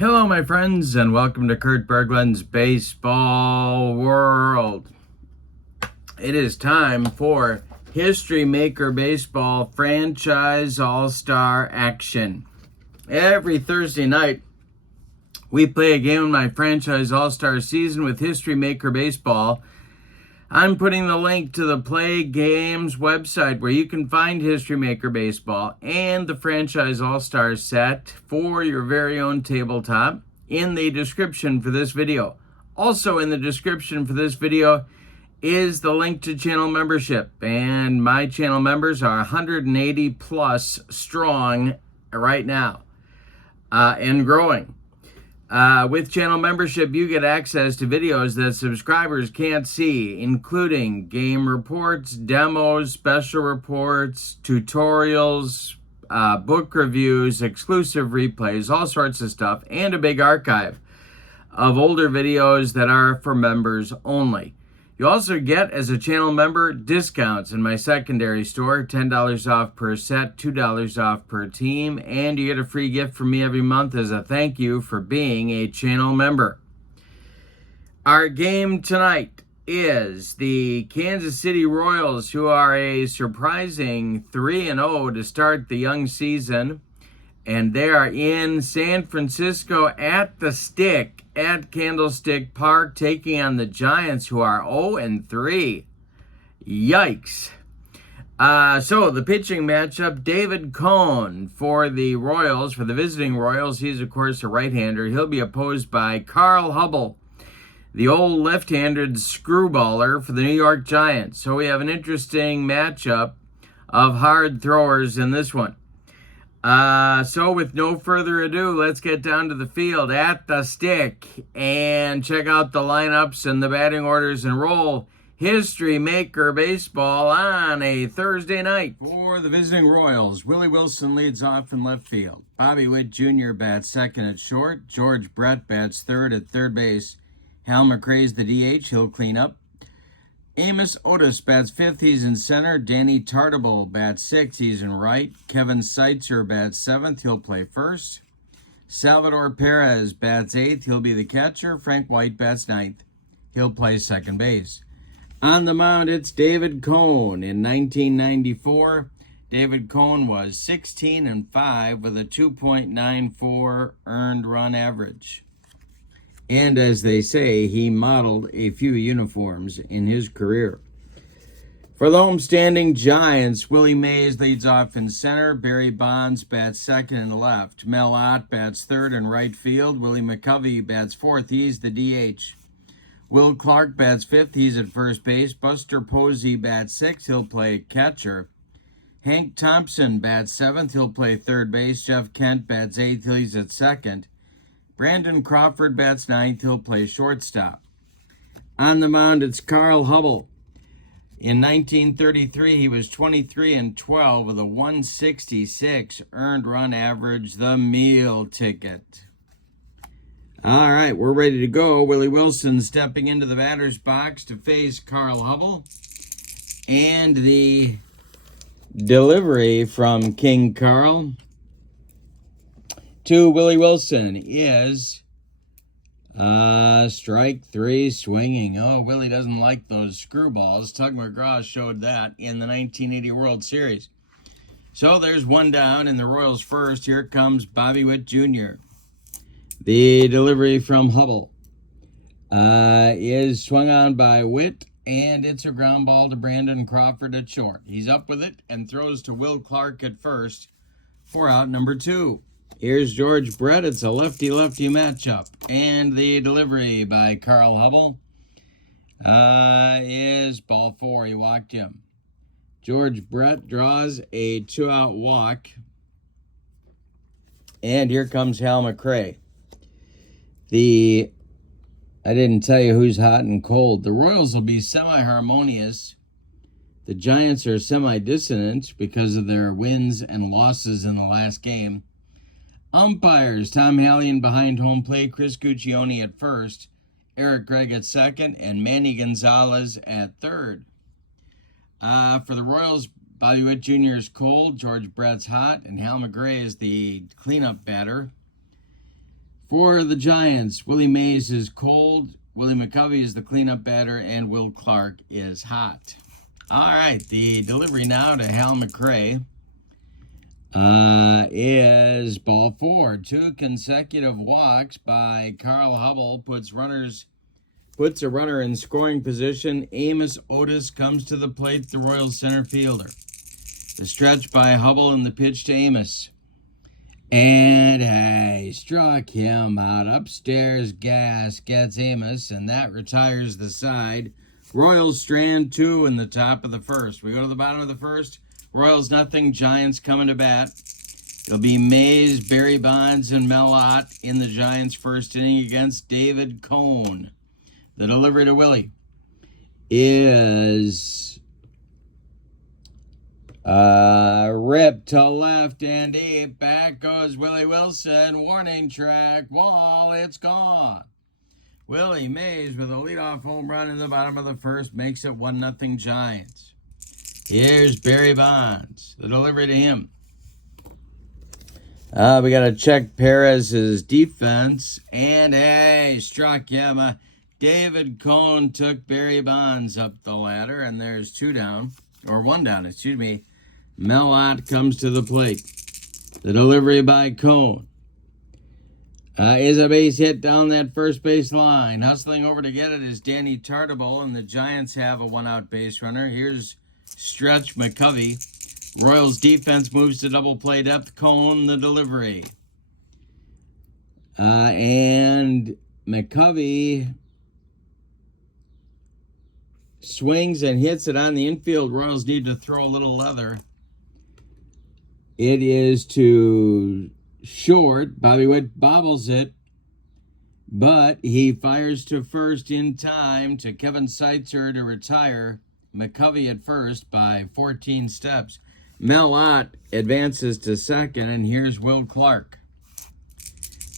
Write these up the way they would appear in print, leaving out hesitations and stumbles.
Hello, my friends, and welcome to Kurt Berglund's Baseball World. It is time for History Maker Baseball Franchise All-Star action. Every Thursday night, we play a game in my Franchise All-Star season with History Maker Baseball. I'm putting the link to the Play Games website where you can find History Maker Baseball and the Franchise All-Star set for your very own tabletop in the description for this video. Also in the description for this video is the link to channel membership, and my channel members are 180 plus strong right now and growing. With channel membership, you get access to videos that subscribers can't see, including game reports, demos, special reports, tutorials, book reviews, exclusive replays, all sorts of stuff, and a big archive of older videos that are for members only. You also get, as a channel member, discounts in my secondary store, $10 off per set, $2 off per team, and you get a free gift from me every month as a thank you for being a channel member. Our game tonight is the Kansas City Royals, who are a surprising 3-0 to start the young season, and they are in San Francisco at the Stick at Candlestick Park, taking on the Giants, who are 0-3. Yikes. So the pitching matchup, David Cone for the Royals, for the visiting Royals. He's, of course, a right-hander. He'll be opposed by Carl Hubbell, the old left-handed screwballer for the New York Giants. So we have an interesting matchup of hard throwers in this one. So with no further ado, let's get down to the field at the Stick and check out the lineups and the batting orders and roll History Maker Baseball on a Thursday night. For the visiting Royals, Willie Wilson leads off in left field. Bobby Witt Jr. bats second at short. George Brett bats third at third base. Hal McRae's the DH. He'll clean up. Amos Otis bats fifth, he's in center. Danny Tartable bats sixth, he's in right. Kevin Seitzer bats seventh, he'll play first. Salvador Perez bats eighth, he'll be the catcher. Frank White bats ninth, he'll play second base. On the mound, it's David Cone. In 1994, David Cone was 16-5 with a 2.94 earned run average. And as they say, he modeled a few uniforms in his career. For the homestanding Giants, Willie Mays leads off in center. Barry Bonds bats second and left. Mel Ott bats third and right field. Willie McCovey bats fourth. He's the DH. Will Clark bats fifth. He's at first base. Buster Posey bats sixth. He'll play catcher. Hank Thompson bats seventh. He'll play third base. Jeff Kent bats eighth. He's at second. Brandon Crawford bats ninth. He'll play shortstop. On the mound, it's Carl Hubbell. In 1933, he was 23-12 with a 166 earned run average, the meal ticket. All right, we're ready to go. Willie Wilson stepping into the batter's box to face Carl Hubbell. And the delivery from King Carl to Willie Wilson is strike three, swinging. Oh, Willie doesn't like those screwballs. Tug McGraw showed that in the 1980 World Series. So there's one down in the Royals first. Here comes Bobby Witt Jr. The delivery from Hubbell is swung on by Witt, and it's a ground ball to Brandon Crawford at short. He's up with it and throws to Will Clark at first for out number two. Here's George Brett. It's a lefty-lefty matchup. And the delivery by Carl Hubbell is ball four. He walked him. George Brett draws a two-out walk. And here comes Hal McRae. I didn't tell you who's hot and cold. The Royals will be semi-harmonious. The Giants are semi-dissonant because of their wins and losses in the last game. Umpires, Tom Hallion behind home plate, Chris Guccione at first, Eric Gregg at second, and Manny Gonzalez at third. For the Royals, Bobby Witt Jr. is cold, George Brett's hot, and Hal McRae is the cleanup batter. For the Giants, Willie Mays is cold, Willie McCovey is the cleanup batter, and Will Clark is hot. All right, the delivery now to Hal McRae is ball 4. 2 consecutive walks by Carl Hubbell puts a runner in scoring position. Amos Otis comes to the plate, the Royals center fielder. The stretch by Hubbell and the pitch to Amos. And he struck him out. Upstairs gas gets Amos, and that retires the side. Royals strand 2 in the top of the first. We go to the bottom of the first. Royals nothing, Giants coming to bat. It'll be Mays, Barry Bonds, and Mel Ott in the Giants' first inning against David Cone. The delivery to Willie is ripped to left and deep. Back goes Willie Wilson. Warning track, wall, it's gone. Willie Mays with a leadoff home run in the bottom of the first makes it 1-0 Giants. Here's Barry Bonds. The delivery to him. We got to check Perez's defense. And struck him. David Cone took Barry Bonds up the ladder. And there's 2 down. Or 1 down, excuse me. Mel Ott comes to the plate. The delivery by Cone. Is a base hit down that first base line. Hustling over to get it is Danny Tartabull, and the Giants have a 1-out base runner. Here's Stretch McCovey. Royals defense moves to double play depth. Cone, the delivery. And McCovey swings and hits it on the infield. Royals need to throw a little leather. It is to short. Bobby Witt bobbles it, but he fires to first in time to Kevin Seitzer to retire McCovey at first by 14 steps. Mel Ott advances to second, and here's Will Clark.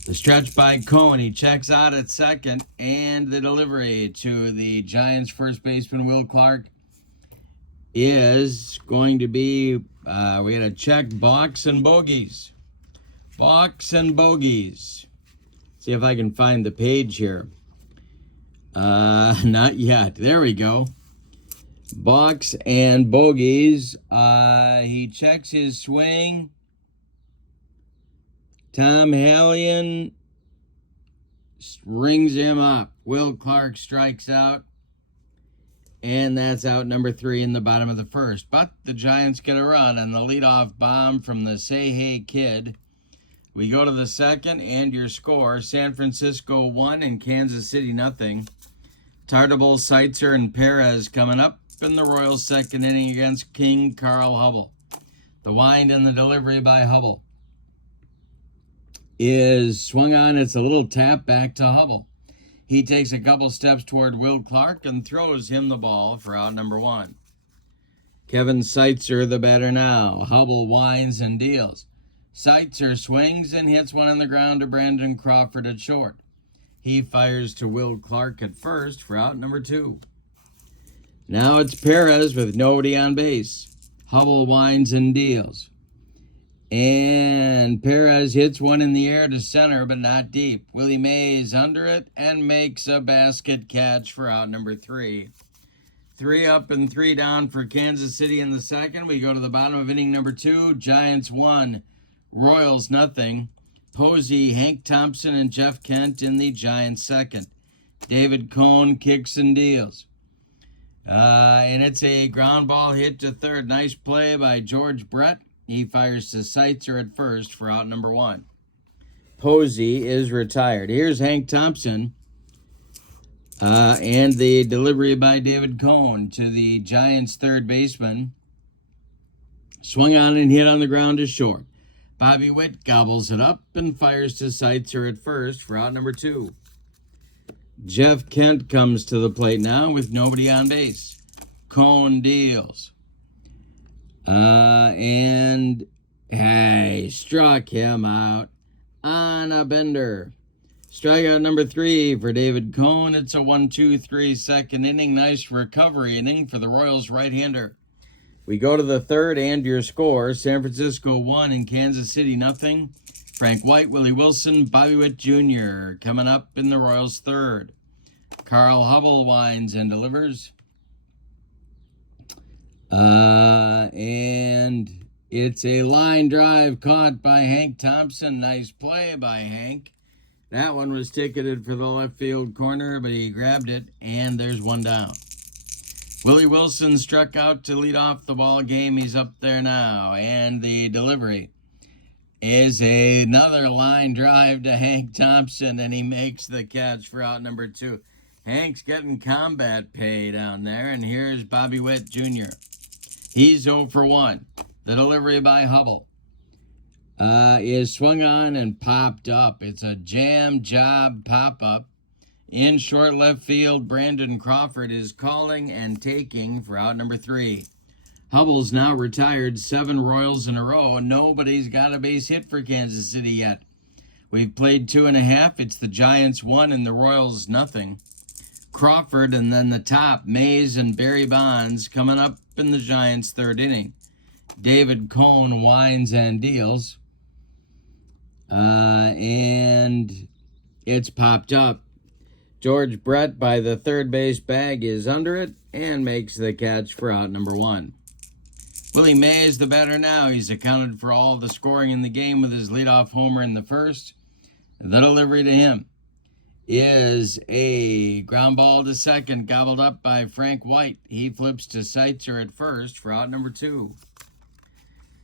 The stretch by Cone. He checks out at second, and the delivery to the Giants first baseman Will Clark is going to be, we got to check balks and bogeys. Balks and bogeys. See if I can find the page here. Not yet. There we go. Balks and bogeys. He checks his swing. Tom Hallion rings him up. Will Clark strikes out. And that's out number 3 in the bottom of the first. But the Giants get a run on the leadoff bomb from the Say Hey Kid. We go to the second, and your score, San Francisco 1 and Kansas City 0. Tartabull, Seitzer, and Perez coming up in the Royals' second inning against King Carl Hubbell. The wind and the delivery by Hubbell is swung on. It's a little tap back to Hubbell. He takes a couple steps toward Will Clark and throws him the ball for out number 1. Kevin Seitzer, the batter now. Hubbell winds and deals. Seitzer swings and hits one on the ground to Brandon Crawford at short. He fires to Will Clark at first for out number 2. Now it's Perez with nobody on base. Hubbell winds and deals. And Perez hits one in the air to center, but not deep. Willie Mays under it and makes a basket catch for out number 3. 3 up and 3 down for Kansas City in the second. We go to the bottom of inning number 2. Giants 1, Royals 0. Posey, Hank Thompson, and Jeff Kent in the Giants' second. David Cone kicks and deals. And it's a ground ball hit to third. Nice play by George Brett. He fires to Seitzer at first for out number 1. Posey is retired. Here's Hank Thompson. And the delivery by David Cone to the Giants' third baseman. Swung on and hit on the ground to short. Bobby Witt gobbles it up and fires to Seitzer at first for out number 2. Jeff Kent comes to the plate now with nobody on base. Cone deals. And he struck him out on a bender. Strikeout number 3 for David Cone. It's a 1-2-3 second inning. Nice recovery inning for the Royals right-hander. We go to the third, and your score, San Francisco 1 and Kansas City 0. Frank White, Willie Wilson, Bobby Witt Jr. coming up in the Royals' third. Carl Hubbell winds and delivers. And it's a line drive caught by Hank Thompson. Nice play by Hank. That one was ticketed for the left field corner, but he grabbed it, and there's one down. Willie Wilson struck out to lead off the ball game. He's up there now, and the delivery is another line drive to Hank Thompson, and he makes the catch for out number 2. Hank's getting combat pay down there, and here's Bobby Witt Jr. He's 0 for 1. The delivery by Hubbell is swung on and popped up. It's a jam job pop-up. In short left field, Brandon Crawford is calling and taking for out number 3. Hubbell's now retired 7 Royals in a row. Nobody's got a base hit for Kansas City yet. We've played 2.5. It's the Giants 1 and the Royals nothing. Crawford and then the top, Mays and Barry Bonds coming up in the Giants' third inning. David Cone winds and deals. And it's popped up. George Brett by the third base bag is under it and makes the catch for out number 1. Willie Mays the batter now. He's accounted for all the scoring in the game with his leadoff homer in the first. The delivery to him is a ground ball to second, gobbled up by Frank White. He flips to Seitzer at first for out number 2.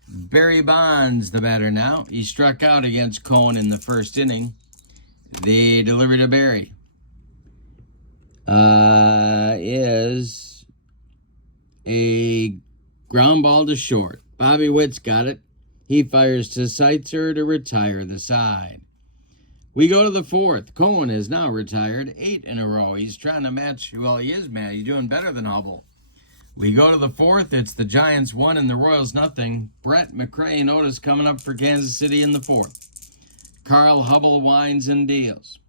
Barry Bonds the batter now. He struck out against Cone in the first inning. The delivery to Barry is a ground ball to short. Bobby Witt's got it. He fires to Seitzer to retire the side. We go to the fourth. Cohen is now retired 8 in a row. He's trying to match. Well, he is, man. He's doing better than Hubbell. We go to the fourth. It's the Giants 1 and the Royals nothing. Brett McRae and Otis coming up for Kansas City in the fourth. Carl Hubbell winds and deals.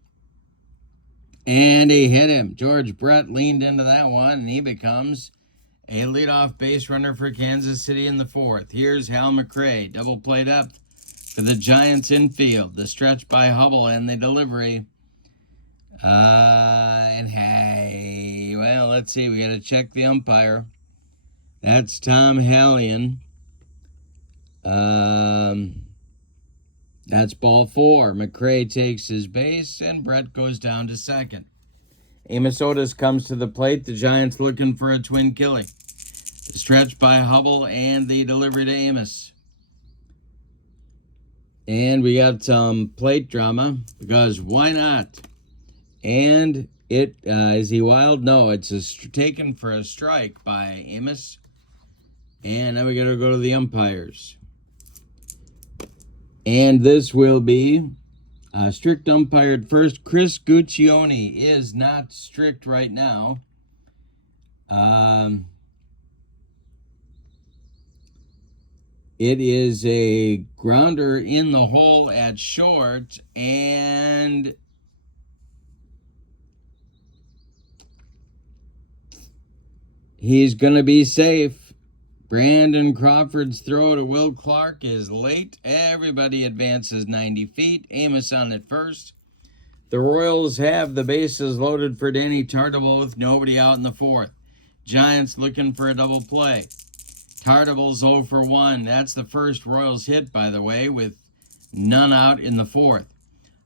And he hit him. George Brett leaned into that one, and he becomes a leadoff base runner for Kansas City in the fourth. Here's Hal McRae. Double play depth for the Giants infield. The stretch by Hubbell and the delivery. And hey, well, let's see. We got to check the umpire. That's Tom Hallion. That's ball 4. McRae takes his base, and Brett goes down to second. Amos Otis comes to the plate. The Giants looking for a twin killie. The stretch by Hubbell and the delivery to Amos. And we got some plate drama, because why not? And is he wild? No, it's taken for a strike by Amos. And now we got to go to the umpires. And this will be strict umpired first. Chris Guccione is not strict right now. It is a grounder in the hole at short, and he's going to be safe. Brandon Crawford's throw to Will Clark is late. Everybody advances 90 feet. Amos on at first. The Royals have the bases loaded for Danny Tartabull with nobody out in the fourth. Giants looking for a double play. Tartabull's 0 for 1. That's the first Royals hit, by the way, with none out in the fourth.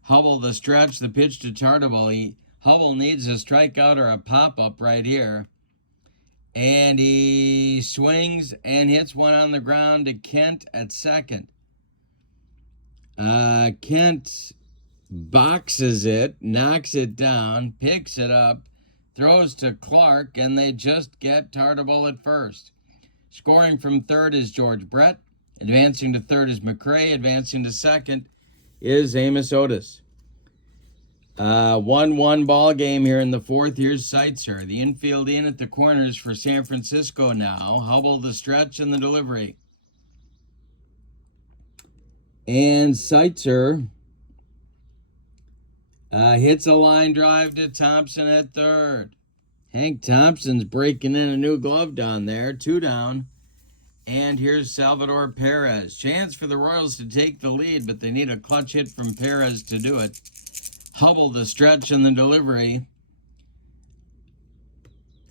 Hubbell the stretch, the pitch to Tartabull. Hubbell needs a strikeout or a pop-up right here. And he swings and hits one on the ground to Kent at second. Kent boxes it, knocks it down, picks it up, throws to Clark, and they just get Tartabull at first. Scoring from third is George Brett. Advancing to third is McRae. Advancing to second is Amos Otis. 1-1 ball game here in the fourth. Here's Seitzer. The infield in at the corners for San Francisco now. Hubbell the stretch and the delivery. And Seitzer hits a line drive to Thompson at third. Hank Thompson's breaking in a new glove down there. 2 down. And here's Salvador Perez. Chance for the Royals to take the lead, but they need a clutch hit from Perez to do it. Hubbell, the stretch and the delivery,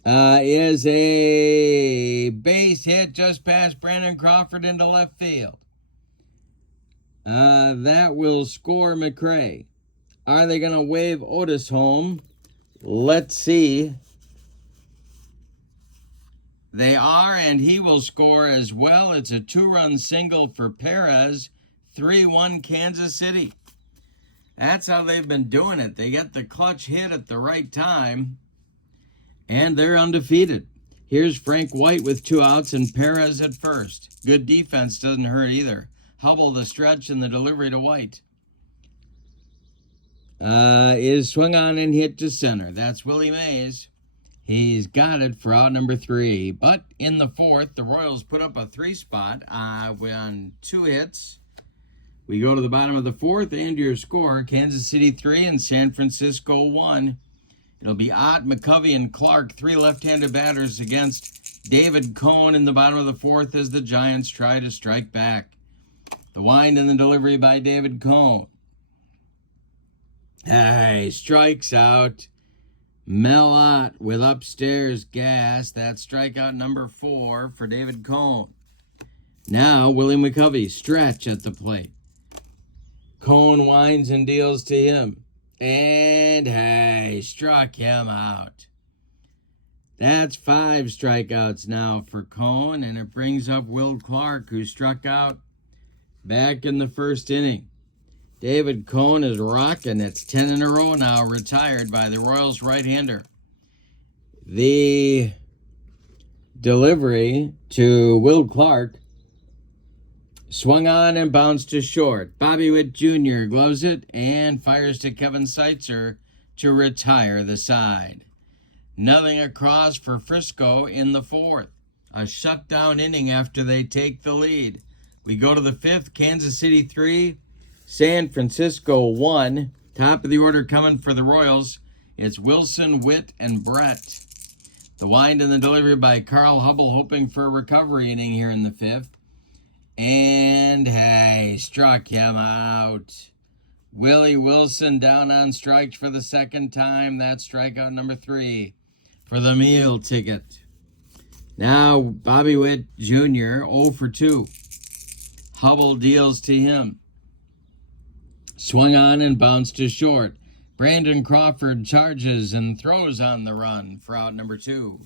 is a base hit just past Brandon Crawford into left field. That will score McRae. Are they going to wave Otis home? Let's see. They are, and he will score as well. It's a 2-run single for Perez. 3-1 Kansas City. That's how they've been doing it. They get the clutch hit at the right time, and they're undefeated. Here's Frank White with 2 outs and Perez at first. Good defense doesn't hurt either. Hubbell, the stretch and the delivery to White. Is swung on and hit to center. That's Willie Mays. He's got it for out number 3. But in the 4th, the Royals put up a 3-spot on 2 hits. We go to the bottom of the 4th, and your score, Kansas City 3 and San Francisco 1. It'll be Ott, McCovey, and Clark, 3 left-handed batters against David Cone in the bottom of the 4th as the Giants try to strike back. The wind and the delivery by David Cone. Hey, strikes out. Mel Ott with upstairs gas. That's strikeout number 4 for David Cone. Now, Willie McCovey, stretch at the plate. Cone winds and deals to him. And, hey, struck him out. That's 5 strikeouts now for Cone, and it brings up Will Clark, who struck out back in the 1st inning. David Cone is rocking. It's 10 in a row now, retired by the Royals right-hander. The delivery to Will Clark swung on and bounced to short. Bobby Witt Jr. gloves it and fires to Kevin Seitzer to retire the side. Nothing across for Frisco in the 4th. A shutdown inning after they take the lead. We go to the 5th, Kansas City 3, San Francisco 1. Top of the order coming for the Royals. It's Wilson, Witt, and Brett. The wind and the delivery by Carl Hubbell, hoping for a recovery inning here in the 5th. And, hey, struck him out. Willie Wilson down on strikes for the 2nd time. That's strikeout number 3 for the meal ticket. Now, Bobby Witt Jr., 0 for 2. Hubbell deals to him. Swung on and bounced to short. Brandon Crawford charges and throws on the run for out number 2.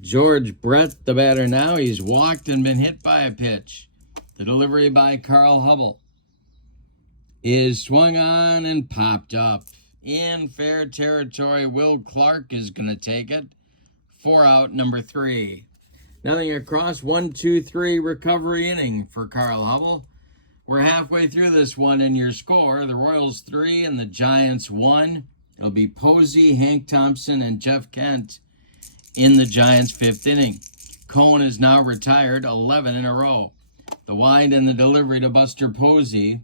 George Brett, the batter now. He's walked and been hit by a pitch. The delivery by Carl Hubbell is swung on and popped up. In fair territory, Will Clark is going to take it for out number 3. Nothing across, 1-2-3 recovery inning for Carl Hubbell. We're halfway through this one, and your score, the Royals 3 and the Giants 1. It'll be Posey, Hank Thompson, and Jeff Kent in the Giants' 5th inning. Cone is now retired, 11 in a row. The wind and the delivery to Buster Posey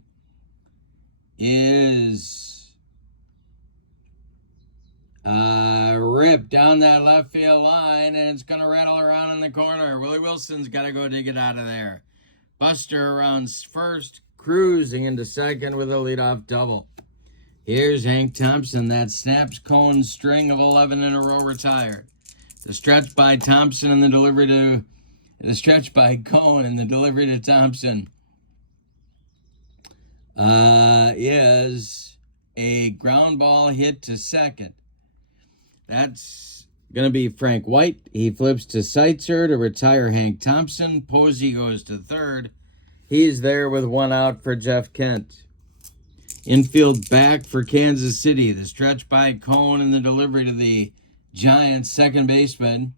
is ripped down that left field line, and it's going to rattle around in the corner. Willie Wilson's got to go dig it out of there. Buster around first, cruising into 2nd with a leadoff double. Here's Hank Thompson. That snaps Cone's string of 11 in a row retired. The stretch by Thompson and the delivery to the stretch by Cone and the delivery to Thompson is a ground ball hit to 2nd. That's going to be Frank White. He flips to Seitzer to retire Hank Thompson. Posey goes to 3rd. He's there with 1 out for Jeff Kent. Infield back for Kansas City. The stretch by Cone and the delivery to the Giants' 2nd baseman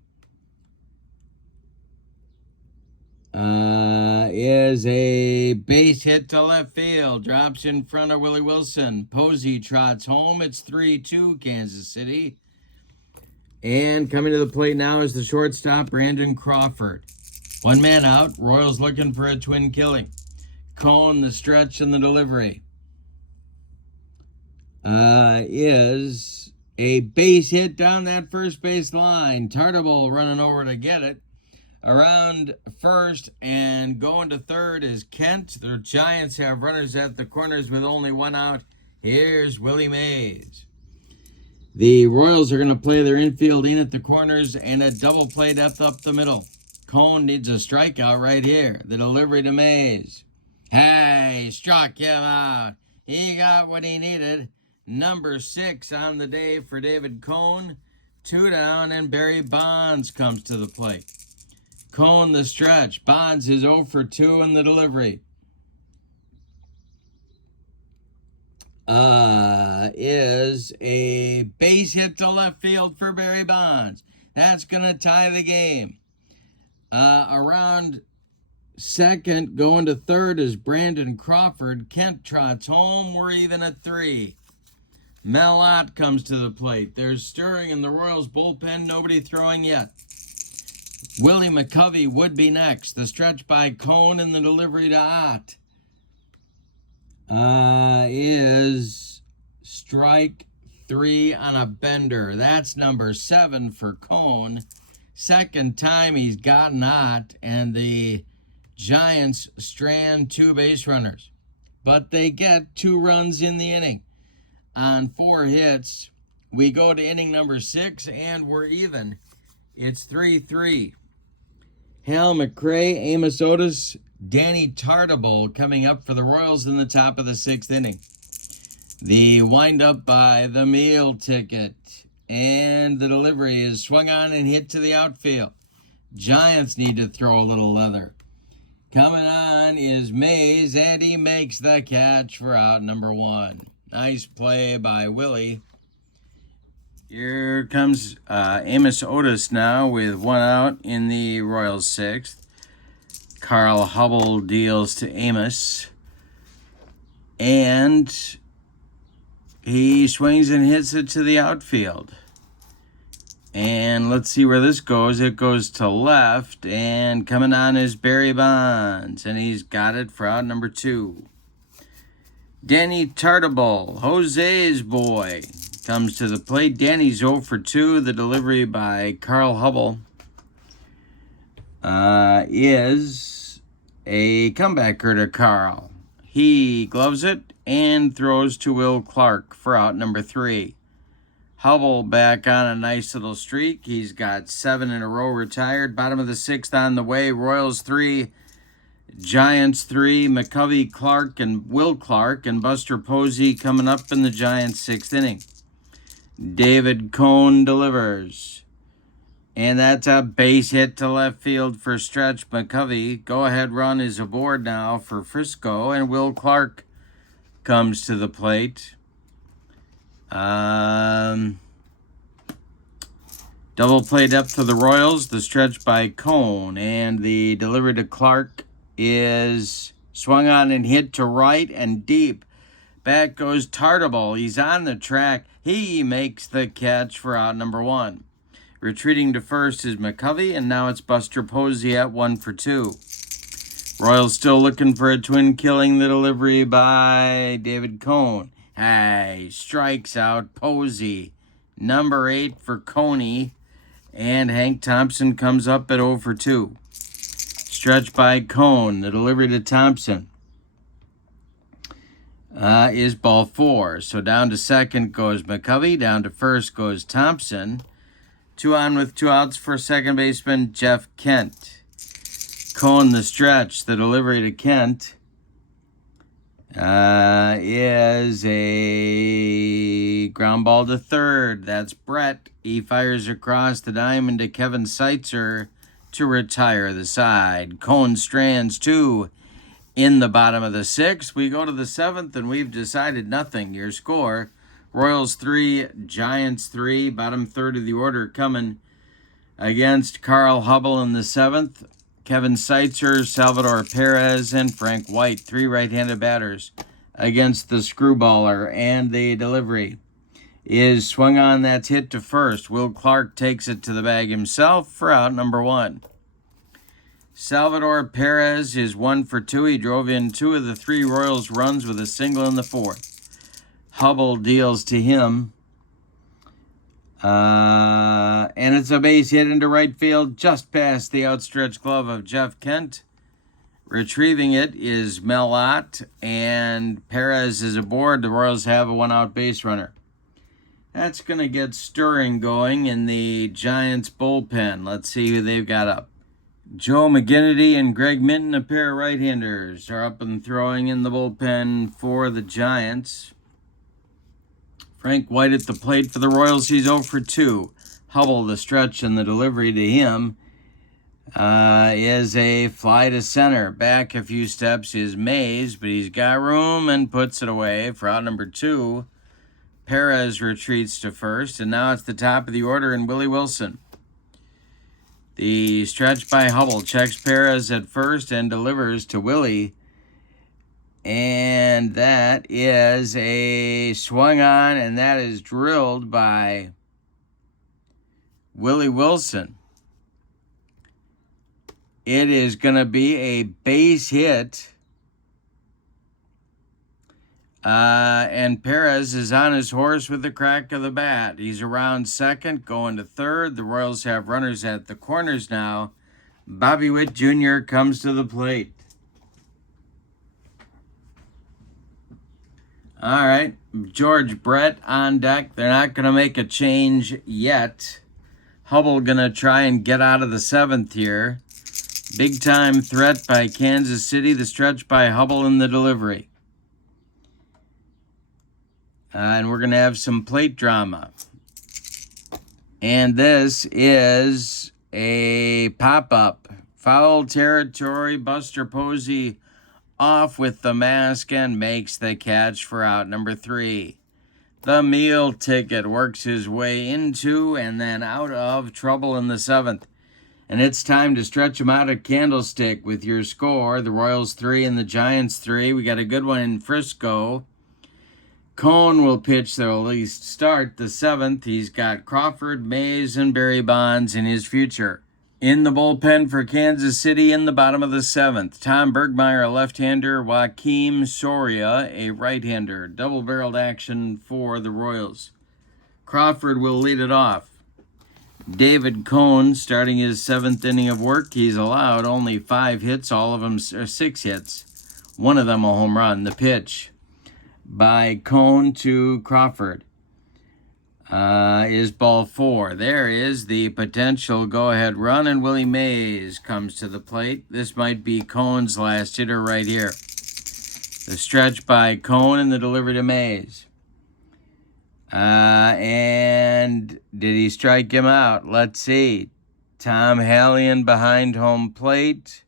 is a base hit to left field. Drops in front of Willie Wilson. Posey trots home. It's 3-2 Kansas City. And coming to the plate now is the shortstop, Brandon Crawford. 1 man out. Royals looking for a twin killing. Cone, the stretch, and the delivery is a base hit down that first base line. Tartable running over to get it. Around first and going to third is Kent. The Giants have runners at the corners with only one out. Here's Willie Mays. The Royals are going to play their infield in at the corners and a double play depth up the middle. Cone needs a strikeout right here. The delivery to Mays. Hey, struck him out. He got what he needed. Number 6 on the day for David Cone. 2 down, and Barry Bonds comes to the plate. Cone the stretch. Bonds is 0 for 2 in the delivery. Is a base hit to left field for Barry Bonds. That's going to tie the game. Around second, going to third is Brandon Crawford. Kent trots home. We're even at 3. Mel Ott comes to the plate. There's stirring in the Royals bullpen. Nobody throwing yet. Willie McCovey would be next. The stretch by Cone and the delivery to Ott. Is strike 3 on a bender. That's number 7 for Cone. Second time he's gotten Ott, and the Giants strand 2 base runners. But they get 2 runs in the inning. On 4 hits, we go to inning number 6, and we're even. It's 3-3. Hal McRae, Amos Otis, Danny Tartabull coming up for the Royals in the top of the 6th inning. The windup by the meal ticket, and the delivery is swung on and hit to the outfield. Giants need to throw a little leather. Coming on is Mays, and he makes the catch for out number 1. Nice play by Willie. Here comes Amos Otis now with 1 out in the Royals 6th. Carl Hubbell deals to Amos. And he swings and hits it to the outfield. And let's see where this goes. It goes to left. And coming on is Barry Bonds. And he's got it for out number 2. Danny Tartabull, Jose's boy, comes to the plate. Danny's 0 for 2. The delivery by Carl Hubbell is a comebacker to Carl. He gloves it and throws to Will Clark for out number 3. Hubbell back on a nice little streak. He's got 7 in a row retired. Bottom of the 6th on the way. Royals 3, Giants 3. McCovey, Clark, and Will Clark and Buster Posey coming up in the Giants 6th inning. David Cone delivers. And that's a base hit to left field for Stretch McCovey. Go-ahead run is aboard now for Frisco, and Will Clark comes to the plate. Double play depth to the Royals. The stretch by Cone, and the delivery to Clark is swung on and hit to right and deep. Back goes Tartabull. He's on the track. He makes the catch for out number 1. Retreating to first is McCovey, and now it's Buster Posey at 1 for 2. Royals still looking for a twin, killing the delivery by David Cone. Hey, strikes out Posey. Number 8 for Coney. And Hank Thompson comes up at 0 for 2. Stretch by Cone. The delivery to Thompson is ball 4. So down to second goes McCovey. Down to first goes Thompson. 2 on with 2 outs for second baseman Jeff Kent. Cone the stretch. The delivery to Kent is a ground ball to third. That's Brett. He fires across the diamond to Kevin Seitzer to retire the side. Cone strands 2 in the bottom of the 6th. We go to the 7th, and we've decided nothing. Your score: Royals 3, Giants 3. Bottom third of the order coming against Carl Hubbell in the 7th. Kevin Seitzer, Salvador Perez, and Frank White. 3 right-handed batters against the screwballer. And the delivery is swung on. That's hit to first. Will Clark takes it to the bag himself for out number 1. Salvador Perez is 1 for 2. He drove in 2 of the 3 Royals runs with a single in the 4th. Hubbell deals to him And it's a base hit into right field, just past the outstretched glove of Jeff Kent. Retrieving it is Melott, and Perez is aboard. The Royals have a one-out base runner. That's going to get stirring going in the Giants bullpen. Let's see who they've got up. Joe McGinnity and Greg Minton, a pair of right-handers, are up and throwing in the bullpen for the Giants. Frank White at the plate for the Royals. He's 0 for 2. Hubbell, the stretch and the delivery to him is a fly to center. Back a few steps is Mays, but he's got room and puts it away for out number 2. Perez retreats to first, and now it's the top of the order and Willie Wilson. The stretch by Hubbell checks Perez at first and delivers to Willie. And that is a swung on, and that is drilled by Willie Wilson. It is going to be a base hit. And Perez is on his horse with the crack of the bat. He's around second, going to third. The Royals have runners at the corners now. Bobby Witt Jr. comes to the plate. All right, George Brett on deck. They're not going to make a change yet. Hubbell going to try and get out of the 7th here. Big time threat by Kansas City. The stretch by Hubbell in the delivery. And we're going to have some plate drama. And this is a pop-up. Foul territory. Buster Posey off with the mask and makes the catch for out number 3. The meal ticket works his way into and then out of trouble in the 7th. And it's time to stretch him out at Candlestick with your score. The Royals 3 and the Giants 3. We got a good one in Frisco. Cone will pitch the least start the 7th. He's got Crawford, Mays, and Barry Bonds in his future. In the bullpen for Kansas City in the bottom of the 7th, Tom Bergmeyer, a left-hander, Joaquim Soria, a right-hander. Double-barreled action for the Royals. Crawford will lead it off. David Cone starting his 7th inning of work. He's allowed only 5 hits, all of them are 6 hits. One of them a home run. The pitch by Cone to Crawford is ball 4. There is the potential go-ahead run, and Willie Mays comes to the plate. This might be Cone's last hitter right here. The stretch by Cone and the delivery to Mays. And did he strike him out? Let's see. Tom Hallion behind home plate.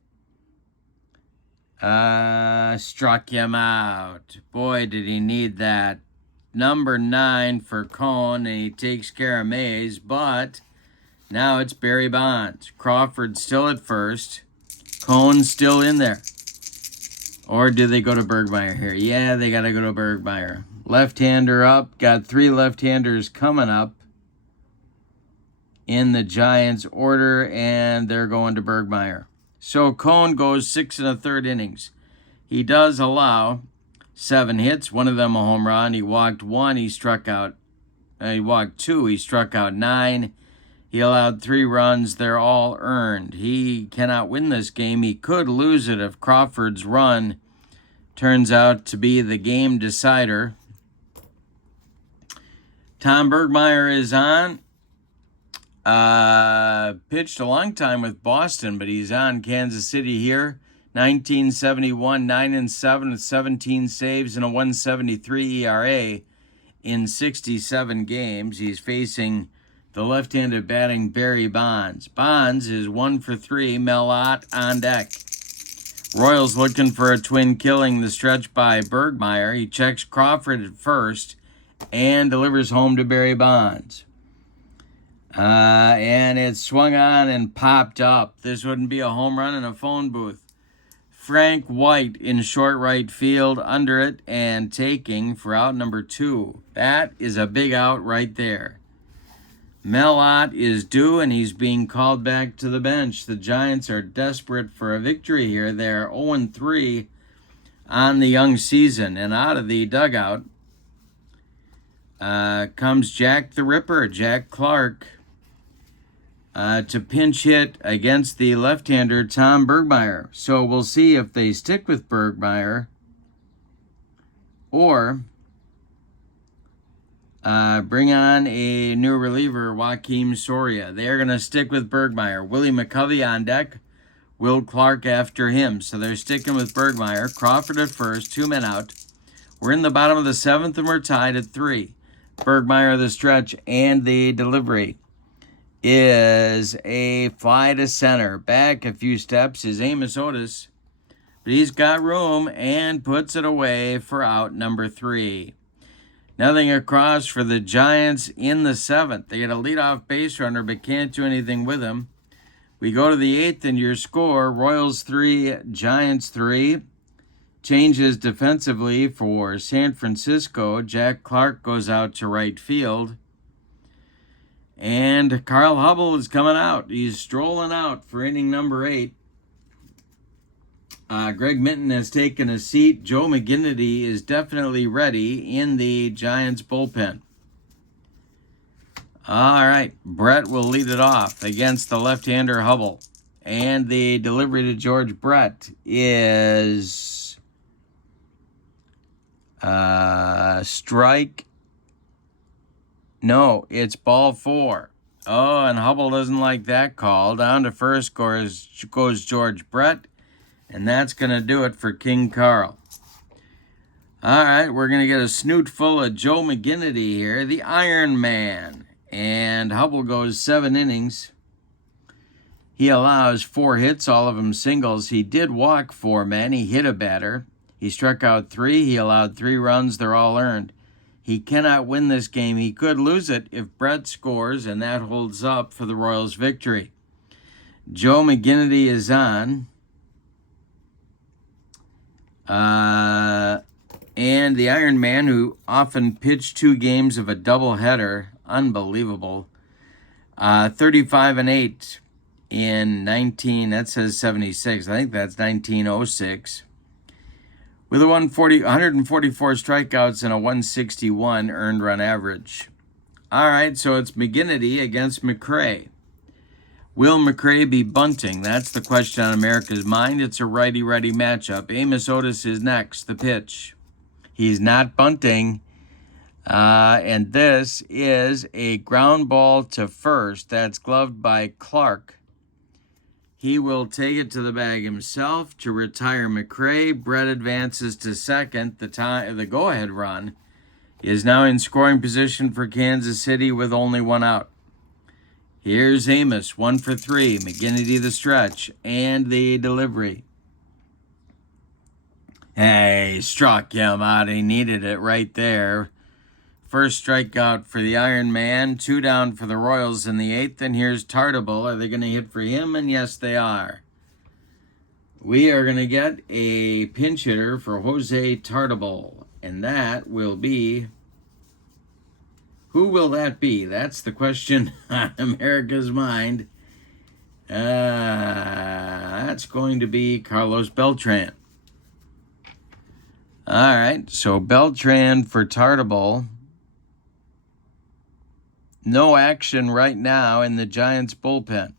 Struck him out. Boy, did he need that. Number 9 for Cone, and he takes care of Mays, but now it's Barry Bonds. Crawford still at first. Cone still in there. Or do they go to Bergmeyer here? Yeah, they got to go to Bergmeyer. Left-hander up. Got 3 left-handers coming up in the Giants order, and they're going to Bergmeyer. So Cone goes 6 1/3 innings. He does allow 7 hits, one of them a home run. He walked 1, he struck out. He walked 2, he struck out 9. He allowed 3 runs. They're all earned. He cannot win this game. He could lose it if Crawford's run turns out to be the game decider. Tom Bergmeyer is on. Pitched a long time with Boston, but he's on Kansas City here. 1971, 9-7 with 17 saves and a 1.73 ERA in 67 games. He's facing the left-handed batting Barry Bonds. Bonds is 1 for 3. Melott on deck. Royals looking for a twin killing. The stretch by Bergmeyer. He checks Crawford at first and delivers home to Barry Bonds. And it swung on and popped up. This wouldn't be a home run in a phone booth. Frank White in short right field under it and taking for out number 2. That is a big out right there. Melott is due, and he's being called back to the bench. The Giants are desperate for a victory here. They're 0-3 on the young season, and out of the dugout, comes Jack the Ripper, Jack Clark, to pinch hit against the left-hander Tom Bergmeyer. So we'll see if they stick with Bergmeyer or bring on a new reliever, Joakim Soria. They are going to stick with Bergmeyer. Willie McCovey on deck. Will Clark after him. So they're sticking with Bergmeyer. Crawford at first, 2 men out. We're in the bottom of the 7th and we're tied at 3. Bergmeyer the stretch, and the delivery is a fly to center. Back a few steps is Amos Otis, but he's got room and puts it away for out number 3. Nothing across for the Giants in the 7th. They get a leadoff base runner, but can't do anything with him. We go to the 8th, and your score, Royals 3, Giants 3. Changes defensively for San Francisco. Jack Clark goes out to right field. And Carl Hubbell is coming out. He's strolling out for inning number 8. Greg Minton has taken a seat. Joe McGinnity is definitely ready in the Giants bullpen. All right, Brett will lead it off against the left-hander Hubbell. And the delivery to George Brett is strike. No, it's ball 4. Oh, and Hubbell doesn't like that call. Down to first goes George Brett. And that's going to do it for King Carl. All right, we're going to get a snoot full of Joe McGinnity here, the Iron Man. And Hubbell goes 7 innings. He allows 4 hits, all of them singles. He did walk 4 men. He hit a batter. He struck out 3. He allowed 3 runs. They're all earned. He cannot win this game. He could lose it if Brett scores, and that holds up for the Royals' victory. Joe McGinnity is on. And the Iron Man, who often pitched 2 games of a doubleheader, unbelievable. 35-8 in 176. I think that's 1906. With a 144 strikeouts and a 161 earned run average. All right, so it's McGinnity against McRae. Will McRae be bunting? That's the question on America's mind. It's a righty-righty matchup. Amos Otis is next, the pitch. He's not bunting. And this is a ground ball to first. That's gloved by Clark. He will take it to the bag himself to retire McRae. Brett advances to second. The go-ahead run is now in scoring position for Kansas City with only 1 out. Here's Amos, 1 for 3. McGinnity the stretch and the delivery. Hey, struck him out. He needed it right there. First strikeout for the Iron Man. 2 down for the Royals in the 8th. And here's Tartabull. Are they going to hit for him? And yes, they are. We are going to get a pinch hitter for Jose Tartabull. And that will be... Who will that be? That's the question on America's mind. That's going to be Carlos Beltran. All right, so Beltran for Tartabull. No action right now in the Giants bullpen.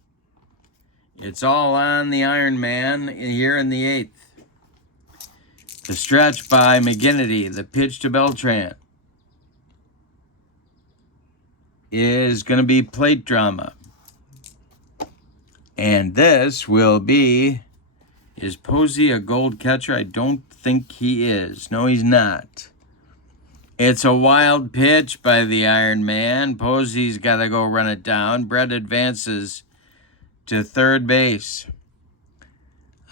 It's all on the Iron Man here in the 8th. The stretch by McGinnity, the pitch to Beltran, is going to be plate drama. And this will be, is Posey a gold catcher? I don't think he is. No, he's not. It's a wild pitch by the Iron Man. Posey's got to go run it down. Brett advances to third base.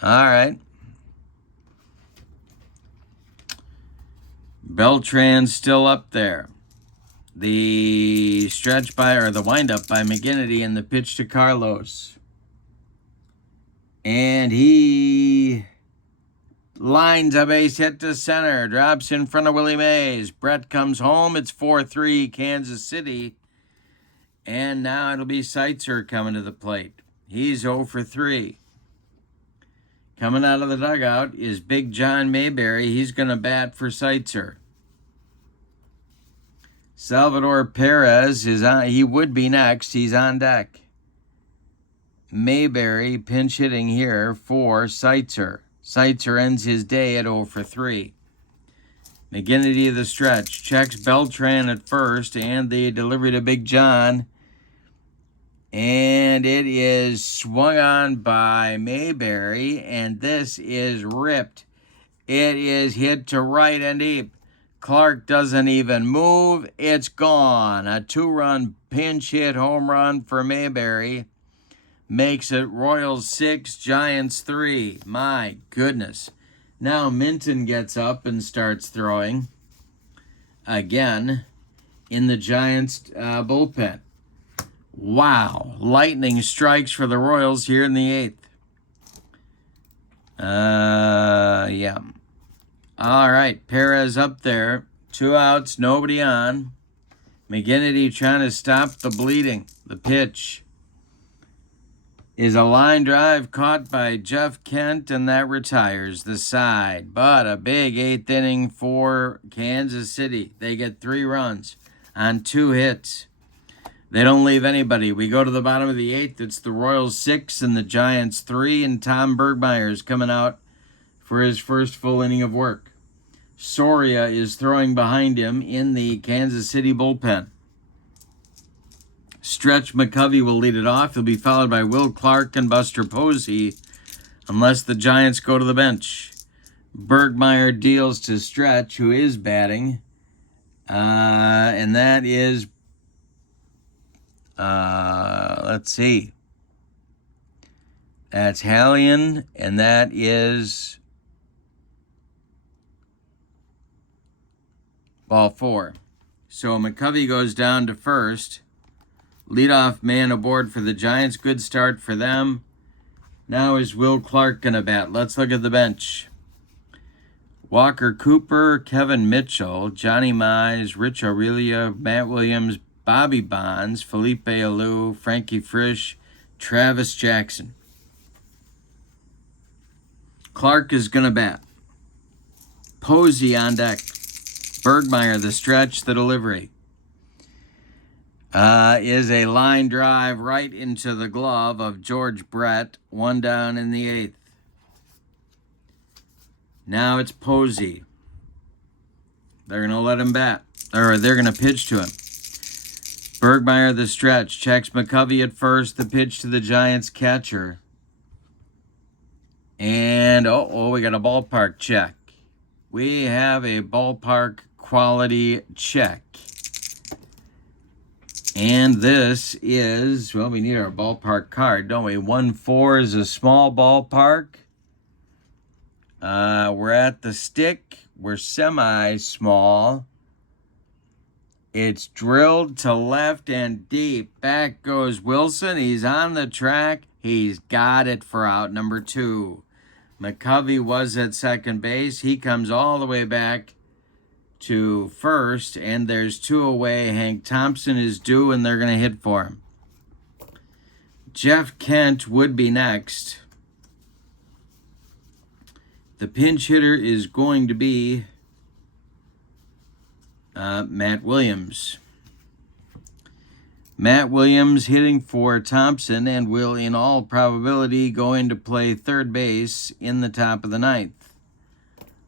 All right. Beltran's still up there. The stretch by, or the windup by McGinnity, and the pitch to Carlos. And he lines a base hit to center, drops in front of Willie Mays. Brett comes home. It's 4-3 Kansas City. And now it'll be Seitzer coming to the plate. He's 0 for 3. Coming out of the dugout is Big John Mayberry. He's going to bat for Seitzer. Salvador Perez is on. He would be next. He's on deck. Mayberry pinch hitting here for Seitzer. Seitzer ends his day at 0 for 3. McGinnity of the stretch. Checks Beltran at first, and the delivery to Big John. And it is swung on by Mayberry, and this is ripped. It is hit to right and deep. Clark doesn't even move. It's gone. A 2-run pinch hit home run for Mayberry makes it Royals 6, Giants 3. My goodness. Now Minton gets up and starts throwing again in the Giants bullpen. Wow. Lightning strikes for the Royals here in the 8th. Yeah. All right. Perez up there. 2 outs, nobody on. McGinnity trying to stop the bleeding. The pitch is a line drive caught by Jeff Kent, and that retires the side. But a big 8th inning for Kansas City. They get 3 runs on 2 hits. They don't leave anybody. We go to the bottom of the 8th. It's the Royals 6 and the Giants 3, and Tom Bergmeyer is coming out for his first full inning of work. Soria is throwing behind him in the Kansas City bullpen. Stretch McCovey will lead it off. He'll be followed by Will Clark and Buster Posey, unless the Giants go to the bench. Bergmeyer deals to Stretch, who is batting, and that is, let's see, that's Hallion, and that is ball 4. So McCovey goes down to first. Leadoff man aboard for the Giants. Good start for them. Now is Will Clark going to bat? Let's look at the bench. Walker Cooper, Kevin Mitchell, Johnny Mize, Rich Aurelia, Matt Williams, Bobby Bonds, Felipe Alou, Frankie Frisch, Travis Jackson. Clark is going to bat. Posey on deck. Bergmeyer, the stretch, the delivery. Is a line drive right into the glove of George Brett. 1 down in the 8th. Now it's Posey. They're going to let him bat. Or they're going to pitch to him. Bergmeyer, the stretch. Checks McCovey at first. The pitch to the Giants catcher. And, we got a ballpark check. We have a ballpark quality check. And this is, well, we need our ballpark card, don't we? 1-4 is a small ballpark. We're at the stick. We're semi-small. It's drilled to left and deep. Back goes Wilson. He's on the track. He's got it for out number 2. McCovey was at second base. He comes all the way back to first, and there's 2 away. Hank Thompson is due, and they're going to hit for him. Jeff Kent would be next. The pinch hitter is going to be Matt Williams. Matt Williams hitting for Thompson and will, in all probability, go in to play third base in the top of the 9th.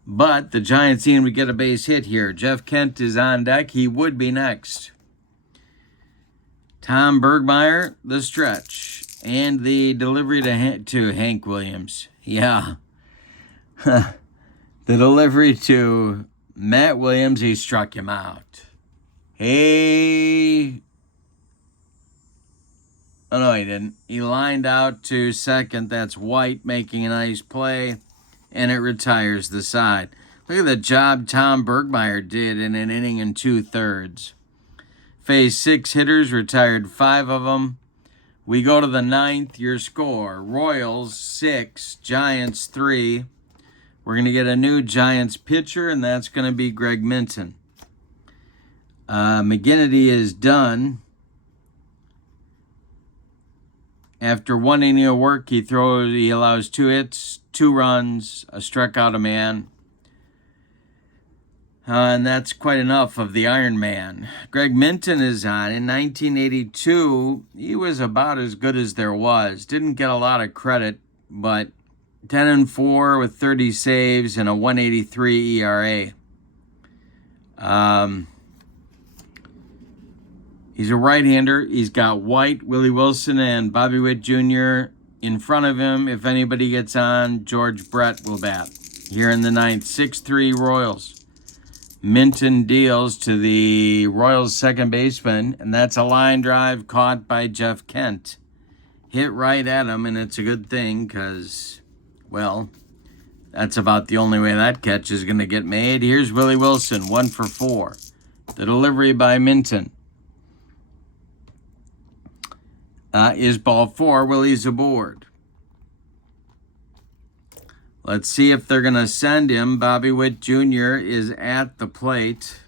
But the Giants seem to get a base hit here. Jeff Kent is on deck. He would be next. Tom Bergmeyer, the stretch. And the delivery to Hank Williams. Yeah. The delivery to Matt Williams, he struck him out. Hey. Oh, no, he didn't. He lined out to second. That's White making a nice play. And it retires the side. Look at the job Tom Bergmeyer did in an inning and 2/3. Faced 6 hitters, retired 5 of them. We go to the 9th. Your score: Royals 6, Giants 3. We're going to get a new Giants pitcher, and that's going to be Greg Minton. McGinnity is done. After 1 inning of work, he allows 2 hits, 2 runs, a struck out a man. And that's quite enough of the Iron Man. Greg Minton is on. In 1982, he was about as good as there was. Didn't get a lot of credit, but 10-4 with 30 saves and a 1.83 ERA. He's a right-hander. He's got White, Willie Wilson, and Bobby Witt Jr. in front of him. If anybody gets on, George Brett will bat. Here in the ninth, 6-3 Royals. Minton deals to the Royals' second baseman, and that's a line drive caught by Jeff Kent. Hit right at him, and it's a good thing because, well, that's about the only way that catch is going to get made. Here's Willie Wilson, 1-for-4. The delivery by Minton is ball 4. Willie's aboard. Let's see if they're going to send him. Bobby Witt Jr. is at the plate.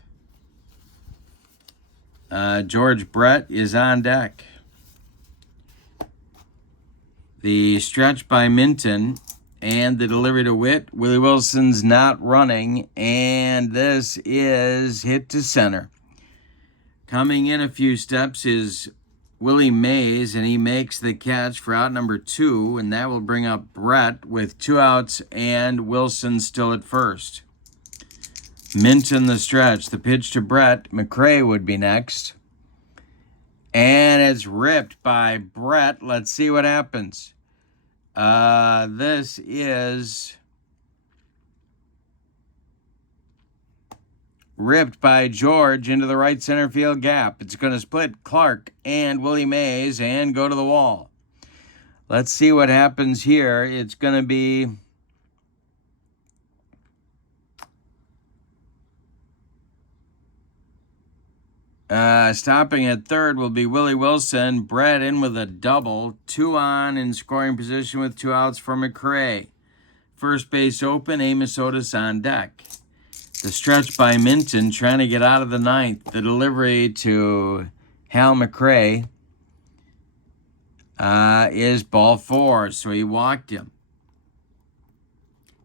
George Brett is on deck. The stretch by Minton and the delivery to Witt. Willie Wilson's not running, and this is hit to center. Coming in a few steps is Willie Mays, and he makes the catch for out number 2, and that will bring up Brett with 2 outs and Wilson still at first. Minton the stretch. The pitch to Brett. McRae would be next. And it's ripped by Brett. Let's see what happens. This is ripped by George into the right center field gap. It's going to split Clark and Willie Mays and go to the wall. Let's see what happens here. It's going to be stopping at third will be Willie Wilson. Brett in with a double. 2 on in scoring position with 2 outs for McRae. First base open. Amos Otis on deck. The stretch by Minton trying to get out of the ninth. The delivery to Hal McRae is ball 4, so he walked him.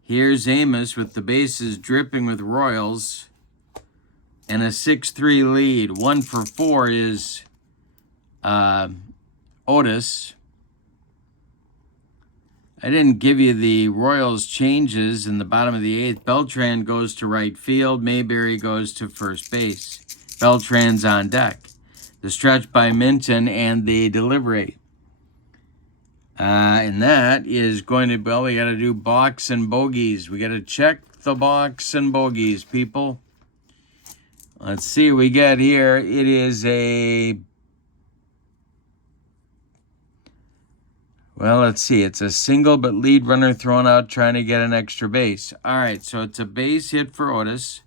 Here's Amos with the bases dripping with Royals and a 6-3 lead. 1-for-4 is Otis. I didn't give you the Royals changes in the bottom of the 8th. Beltran goes to right field. Mayberry goes to first base. Beltran's on deck. The stretch by Minton and the delivery. And that is going to, well, we got to do balks and bogeys. We got to check the balks and bogeys, people. Let's see what we get here. It is a... Well, let's see. It's a single, but lead runner thrown out trying to get an extra base. All right, so it's a base hit for Otis.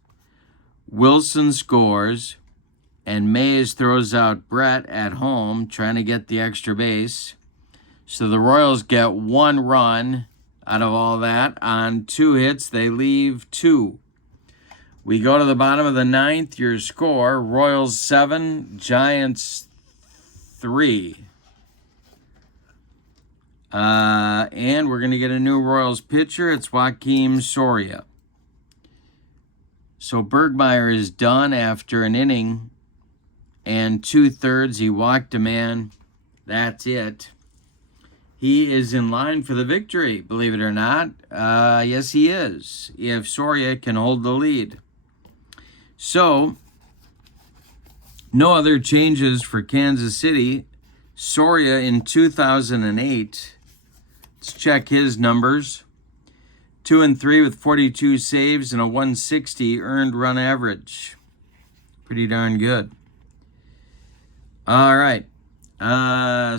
Wilson scores, and Mays throws out Brett at home trying to get the extra base. So the Royals get 1 run out of all that. On 2 hits, they leave 2. We go to the bottom of the 9th. Your score, Royals 7, Giants 3. And we're going to get a new Royals pitcher. It's Joakim Soria. So Bergmeyer is done after an inning and 2/3. He walked a man. That's it. He is in line for the victory, believe it or not. Yes, he is, if Soria can hold the lead. So, no other changes for Kansas City. Soria in 2008. Let's check his numbers. 2-3 with 42 saves and a 160 earned run average. Pretty darn good. All right.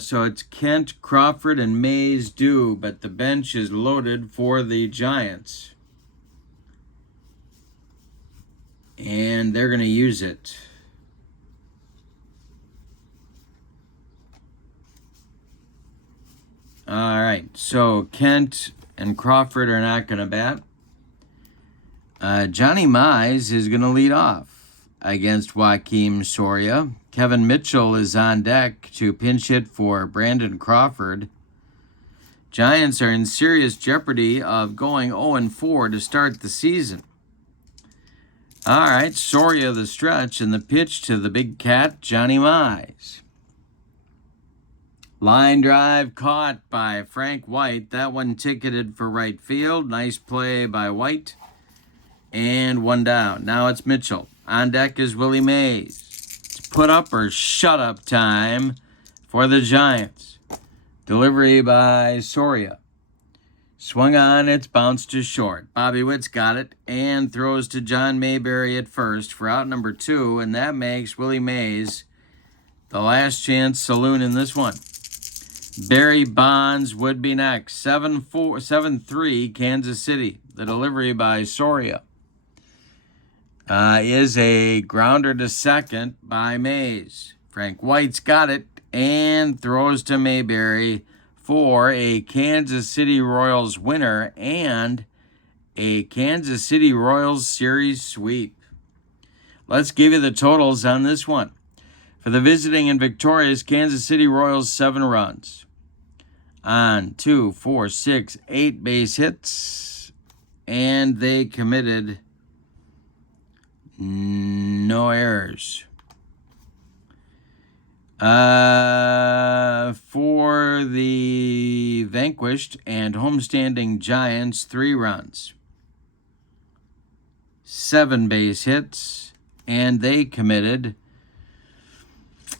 So it's Kent, Crawford, and Mays due, but the bench is loaded for the Giants. And they're going to use it. All right, so Kent and Crawford are not going to bat. Johnny Mize is going to lead off against Joakim Soria. Kevin Mitchell is on deck to pinch hit for Brandon Crawford. Giants are in serious jeopardy of going 0-4 to start the season. All right, Soria the stretch and the pitch to the big cat, Johnny Mize. Line drive caught by Frank White. That one ticketed for right field. Nice play by White. And one down. Now it's Mitchell. On deck is Willie Mays. It's put up or shut up time for the Giants. Delivery by Soria. Swung on, it's bounced to short. Bobby Witt's got it and throws to John Mayberry at first for out number 2, and that makes Willie Mays the last chance saloon in this one. Barry Bonds would be next. 7-3 Kansas City. The delivery by Soria is a grounder to second by Mays. Frank White's got it and throws to Mayberry for a Kansas City Royals winner and a Kansas City Royals series sweep. Let's give you the totals on this one. For the visiting and victorious Kansas City Royals, 7 runs on 2, 4, 6, 8 base hits, and they committed no errors. For the vanquished and homestanding Giants, 3 runs, 7 base hits, and they committed,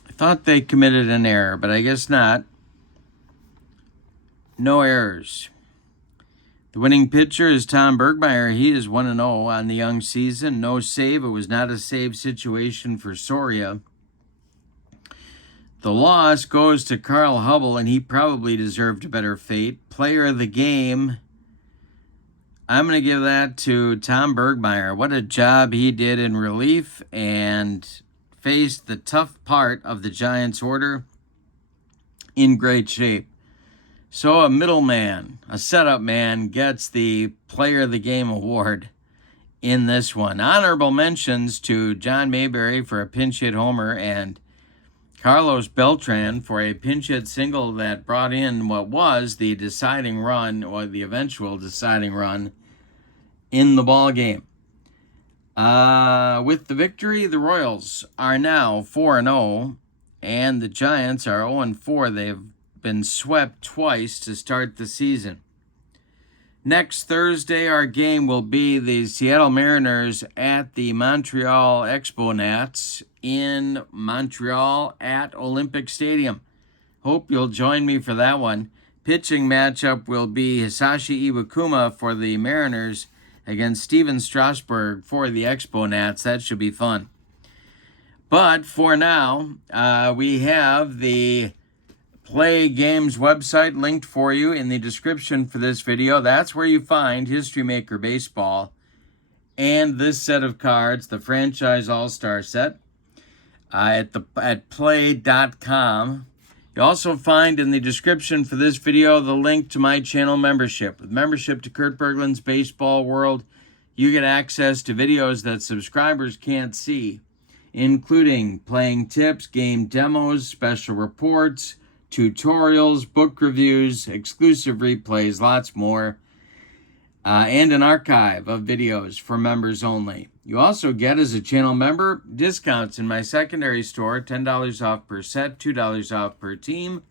I thought they committed an error, but I guess not. No errors. The winning pitcher is Tom Bergmeyer. He is 1-0 on the young season. No save. It was not a save situation for Soria. The loss goes to Carl Hubbell, and he probably deserved a better fate. Player of the game, I'm going to give that to Tom Bergmeyer. What a job he did in relief and faced the tough part of the Giants' order in great shape. So a middleman, a setup man, gets the Player of the Game award in this one. Honorable mentions to John Mayberry for a pinch hit homer and Carlos Beltran for a pinch hit single that brought in what was the deciding run, or the eventual deciding run, in the ball game. With the victory, the Royals are now 4-0, and the Giants are 0-4. They've been swept twice to start the season. Next Thursday, our game will be the Seattle Mariners at the Montreal Exponats in Montreal at Olympic Stadium. Hope you'll join me for that one. Pitching matchup will be Hisashi Iwakuma for the Mariners against Steven Strasburg for the Exponats. That should be fun. But for now, we have the Play Games website linked for you in the description for this video. That's where you find History Maker Baseball and this set of cards, the Franchise All-Star set, at play.com. You also find in the description for this video the link to my channel membership. With membership to Kurt Berglund's Baseball World, you get access to videos that subscribers can't see, including playing tips, game demos, special reports, tutorials, book reviews, exclusive replays, lots more, and an archive of videos for members only. You also get, as a channel member, discounts in my secondary store, $10 off per set, $2 off per team,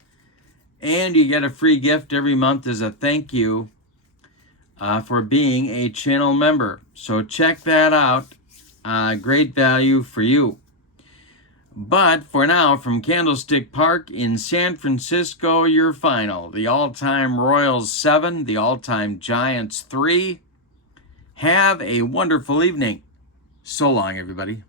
and you get a free gift every month as a thank you for being a channel member. So check that out. Great value for you. But for now, from Candlestick Park in San Francisco, your final. The all-time Royals 7, the all-time Giants 3. Have a wonderful evening. So long, everybody.